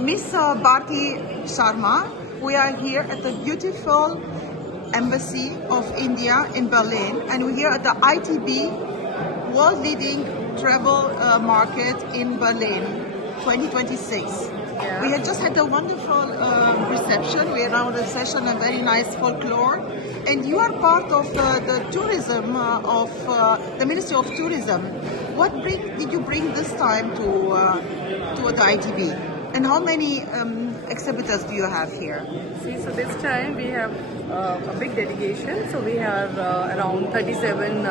Miss Bharti Sharma, we are here at the beautiful Embassy of India in Berlin, and we're here at the ITB World Leading Travel Market in Berlin 2026. Yeah. We had just had a wonderful reception. We had now the session, a very nice folklore, and you are part of the tourism of the Ministry of Tourism. What did you bring this time to the ITB? And how many exhibitors do you have here? See, so this time we have a big delegation. So we have around 37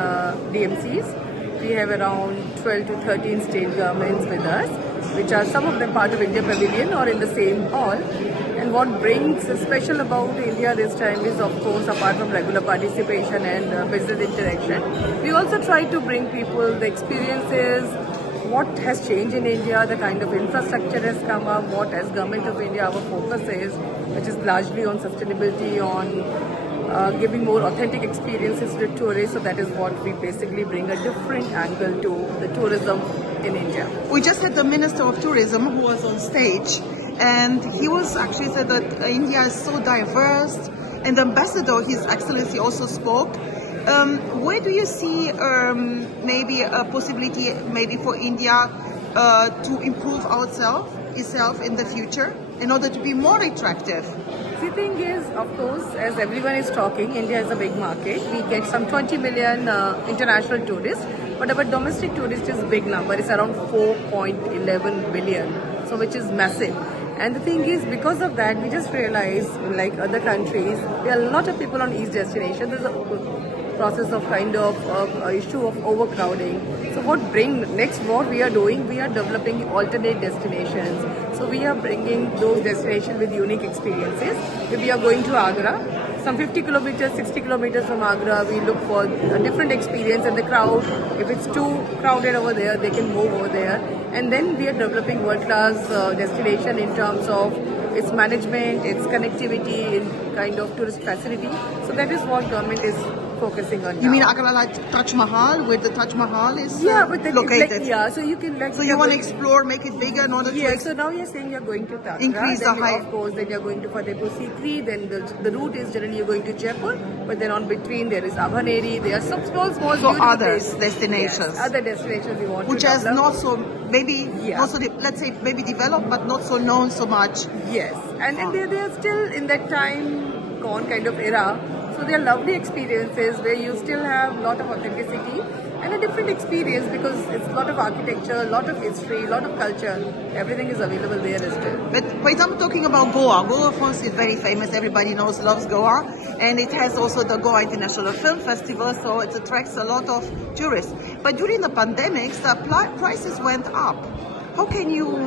DMCs. We have around 12 to 13 state governments with us, which are some of them part of India Pavilion or in the same hall. And what brings special about India this time is, of course, apart from regular participation and business interaction, we also try to bring people the experiences, what has changed in India, the kind of infrastructure has come up, what as Government of India our focus is, which is largely on sustainability, on giving more authentic experiences to tourists. So that is what we basically bring, a different angle to the tourism in India. We just had the Minister of Tourism who was on stage, and he was actually said that India is so diverse, and the ambassador, His Excellency, also spoke. Where do you see maybe a possibility maybe for India to improve itself in the future in order to be more attractive? The thing is, of course, as everyone is talking, India is a big market. We get some 20 million international tourists, but our domestic tourist is a big number. It's around 4.11 billion, so which is massive. And the thing is, because of that, we just realized, like other countries, there are a lot of people on each destination. There's a process of kind of issue of overcrowding. So what we are doing, we are developing alternate destinations. So we are bringing those destinations with unique experiences. If we are going to Agra, some 50 kilometers, 60 kilometers from Agra, we look for a different experience, and the crowd, if it's too crowded over there, they can move over there. And then we are developing world-class destination in terms of its management, its connectivity, in kind of tourist facility. So that is what government is focusing on. You mean Agra, like Taj Mahal, where the Taj Mahal is located? So you can So you want to explore, make it bigger in order to so now you're saying you're going to Taj, increase the height. Of course, then you're going to Fatehpur Sikri, then the route is generally you're going to Jaipur, but then on between there is Abhaneri, there are some small so other destinations. Yes, other destinations we want which to has develop. not so also let's say maybe developed but not so known so much. Yes, and they are still in that time gone kind of era. So they are lovely experiences where you still have a lot of authenticity and a different experience, because it's a lot of architecture, a lot of history, a lot of culture. Everything is available there as well. But for example, talking about Goa, Goa of course is very famous. Everybody loves Goa, and it has also the Goa International Film Festival, so it attracts a lot of tourists. But during the pandemic, the prices went up. How can you?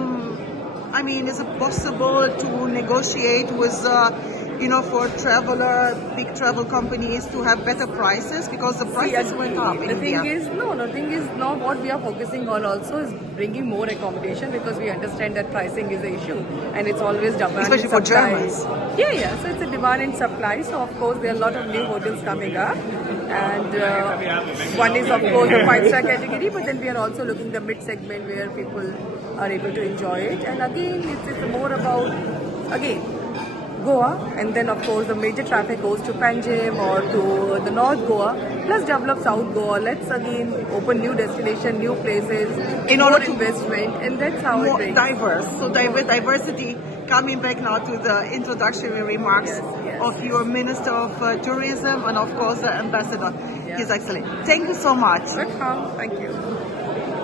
I mean, is it possible to negotiate with? For big travel companies to have better prices, because the prices went up in India. The thing is, now what we are focusing on also is bringing more accommodation, because we understand that pricing is an issue and it's always demand especially and for supply. Germans. So it's a demand and supply. So of course there are a lot of new hotels coming up, and one is of course the 5-star category, but then we are also looking the mid segment where people are able to enjoy it. And again, it's more about Goa, and then of course the major traffic goes to Panjim or to the North Goa, plus develop South Goa. Let's again open new destination, new places, in order to investment, and that's how more it diverse. So diversity. Coming back now to the introductory remarks of your Minister of Tourism and of course the Ambassador. His Excellency. Thank you so much. Welcome. Thank you.